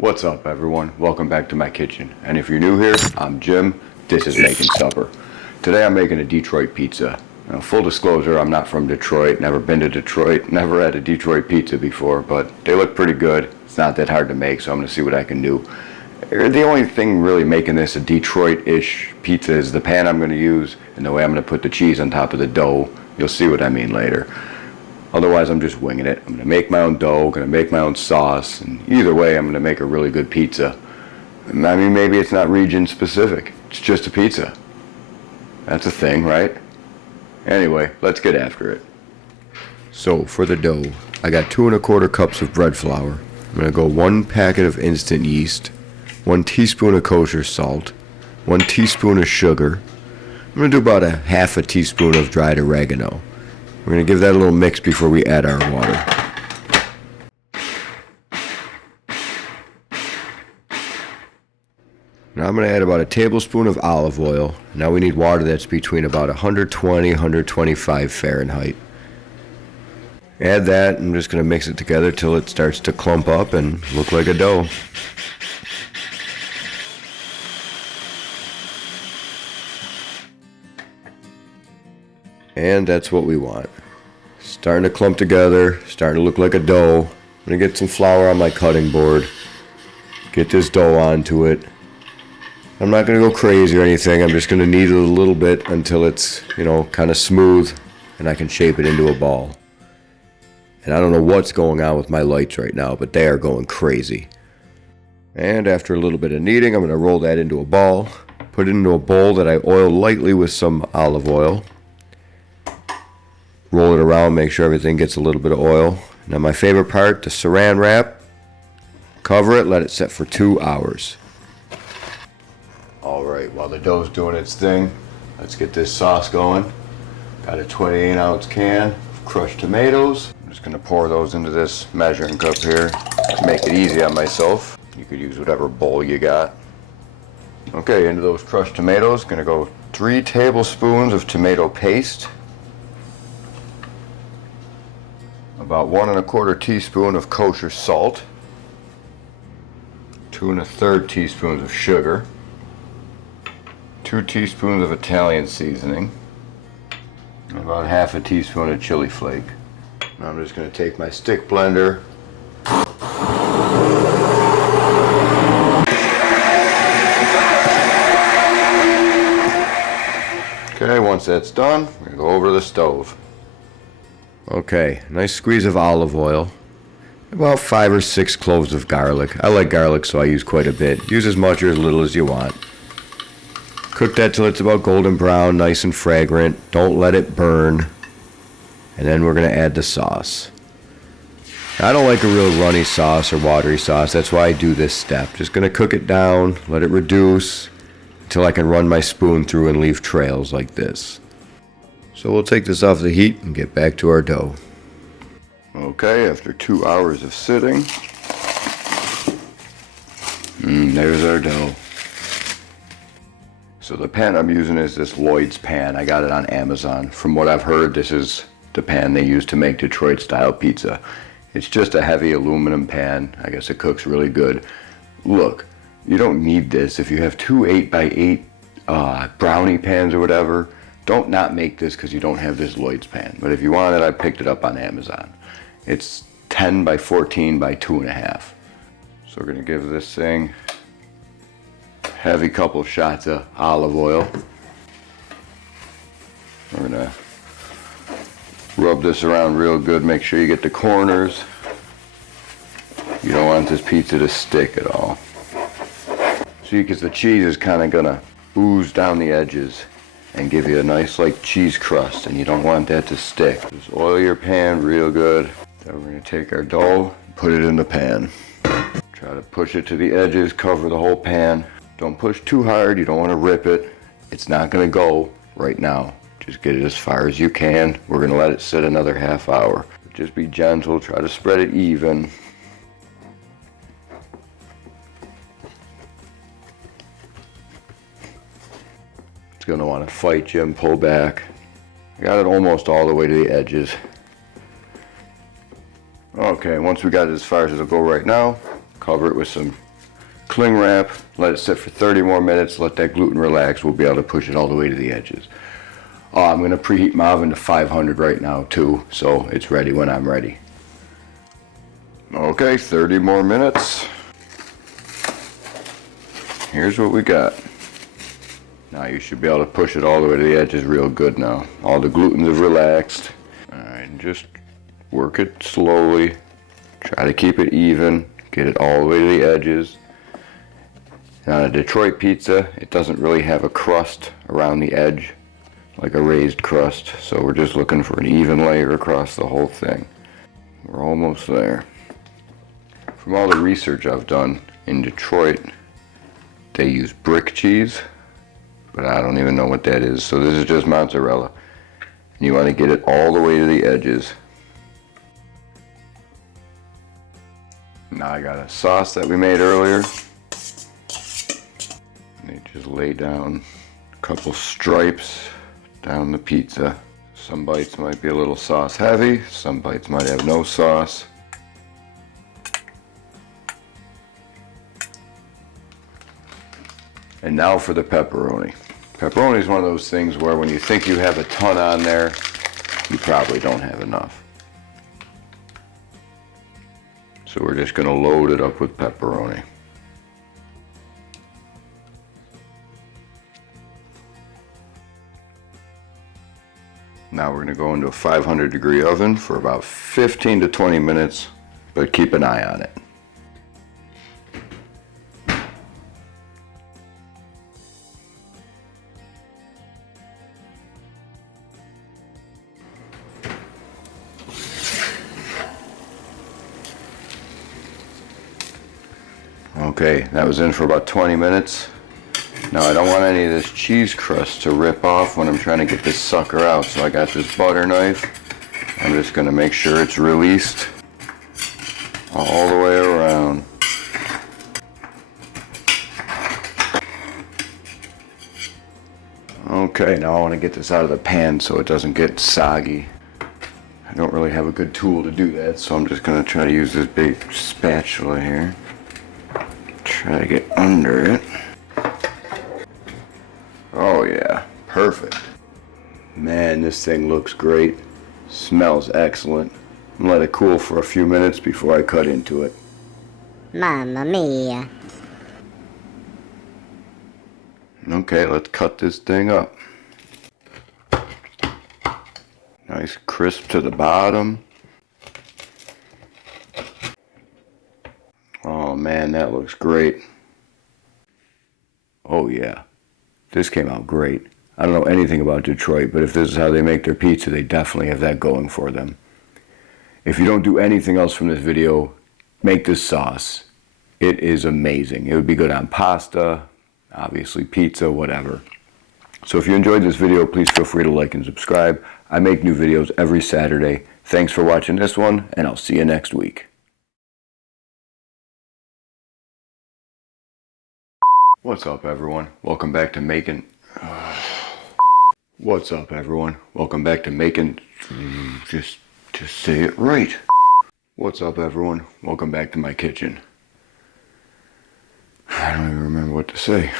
What's up, everyone? Welcome back to my kitchen. And if you're new here, I'm Jim. This is Making Supper. Today I'm making a Detroit pizza. Now, full disclosure, I'm not from Detroit, never been to Detroit, never had a Detroit pizza before, but they look pretty good. It's not that hard to make, so I'm going to see what I can do. The only thing really making this a Detroit-ish pizza is the pan I'm going to use and the way I'm going to put the cheese on top of the dough. You'll see what I mean later. Otherwise, I'm just winging it. I'm going to make my own dough, going to make my own sauce, and either way, I'm going to make a really good pizza. I mean, maybe it's not region specific. It's just a pizza. That's a thing, right? Anyway, let's get after it. So, for the dough, I got 2 1/4 cups of bread flour. I'm going to go 1 packet of instant yeast, 1 teaspoon of kosher salt, 1 teaspoon of sugar. I'm going to do about a half a teaspoon of dried oregano. We're going to give that a little mix before we add our water. Now I'm going to add about a tablespoon of olive oil. Now we need water that's between about 120, 125 Fahrenheit. Add that, and I'm just going to mix it together till it starts to clump up and look like a dough. And that's what we want. Starting to clump together, starting to look like a dough. I'm going to get some flour on my cutting board. Get this dough onto it. I'm not going to go crazy or anything. I'm just going to knead it a little bit until it's, kind of smooth and I can shape it into a ball. And I don't know what's going on with my lights right now, but they are going crazy. And after a little bit of kneading, I'm going to roll that into a ball. Put it into a bowl that I oil lightly with some olive oil. Roll it around, make sure everything gets a little bit of oil. Now my favorite part, the saran wrap. Cover it, let it set for 2 hours. Alright, while the dough's doing its thing, let's get this sauce going. Got a 28-ounce can of crushed tomatoes. I'm just going to pour those into this measuring cup here to make it easy on myself. You could use whatever bowl you got. Okay, into those crushed tomatoes, going to go 3 tablespoons of tomato paste. About 1 1/4 teaspoon of kosher salt, 2 1/3 teaspoons of sugar, 2 teaspoons of Italian seasoning, and about half a teaspoon of chili flake. Now I'm just going to take my stick blender, okay, once that's done, we're going to go over to the stove. Okay, nice squeeze of olive oil. About 5 or 6 cloves of garlic. I like garlic, so I use quite a bit. Use as much or as little as you want. Cook that till it's about golden brown, nice and fragrant. Don't let it burn. And then we're going to add the sauce. I don't like a real runny sauce or watery sauce. That's why I do this step. Just going to cook it down, let it reduce until I can run my spoon through and leave trails like this. So we'll take this off the heat and get back to our dough. Okay, after 2 hours of sitting, there's our dough. So the pan I'm using is this Lloyd's pan. I got it on Amazon. From what I've heard, this is the pan they use to make Detroit style pizza. It's just a heavy aluminum pan. I guess it cooks really good. Look, you don't need this. If you have 2 8x8 brownie pans or whatever, don't not make this because you don't have this Lloyd's pan. But if you want it, I picked it up on Amazon. It's 10 by 14 by 2.5. So we're going to give this thing a heavy couple shots of olive oil. We're going to rub this around real good. Make sure you get the corners. You don't want this pizza to stick at all. See, because the cheese is kind of going to ooze down the edges and give you a nice cheese crust, and you don't want that to stick. Just oil your pan real good. Then we're going to take our dough and put it in the pan. Try to push it to the edges, cover the whole pan. Don't push too hard, you don't want to rip it. It's not going to go right now. Just get it as far as you can. We're going to let it sit another half hour. Just be gentle, try to spread it even. It's going to want to fight you and pull back. I got it almost all the way to the edges. Okay, once we got it as far as it'll go right now, cover it with some cling wrap, let it sit for 30 more minutes, let that gluten relax. We'll be able to push it all the way to the edges. I'm going to preheat my oven to 500 right now too, so it's ready when I'm ready. Okay, 30 more minutes. Here's what we got. Now you should be able to push it all the way to the edges real good now. All the gluten is relaxed. Alright, just work it slowly. Try to keep it even. Get it all the way to the edges. Now, a Detroit pizza, it doesn't really have a crust around the edge, like a raised crust. So we're just looking for an even layer across the whole thing. We're almost there. From all the research I've done, in Detroit, they use brick cheese, but I don't even know what that is. So this is just mozzarella. And you want to get it all the way to the edges. Now I got a sauce that we made earlier. And you just lay down a couple stripes down the pizza. Some bites might be a little sauce heavy, some bites might have no sauce. And now for the pepperoni. Pepperoni is one of those things where when you think you have a ton on there, you probably don't have enough. So we're just going to load it up with pepperoni. Now we're going to go into a 500-degree oven for about 15 to 20 minutes, but keep an eye on it. Okay, that was in for about 20 minutes. Now I don't want any of this cheese crust to rip off when I'm trying to get this sucker out, so I got this butter knife. I'm just going to make sure it's released all the way around. Okay, now I want to get this out of the pan so it doesn't get soggy. I don't really have a good tool to do that, so I'm just going to try to use this big spatula here. Try to get under it. Oh yeah, perfect. Man, this thing looks great. Smells excellent. I'm gonna let it cool for a few minutes before I cut into it. Mamma mia. Okay, let's cut this thing up. Nice crisp to the bottom. Oh man, that looks great. Oh yeah, this came out great. I don't know anything about Detroit, but if this is how they make their pizza, they definitely have that going for them. If you don't do anything else from this video, make this sauce. It is amazing. It would be good on pasta, obviously pizza, whatever. So if you enjoyed this video, please feel free to like and subscribe. I make new videos every Saturday. Thanks for watching this one, and I'll see you next week. What's up, everyone? Welcome back to Makin. What's up, everyone? Welcome back to Makin. Just say it right. What's up, everyone? Welcome back to my kitchen. I don't even remember what to say.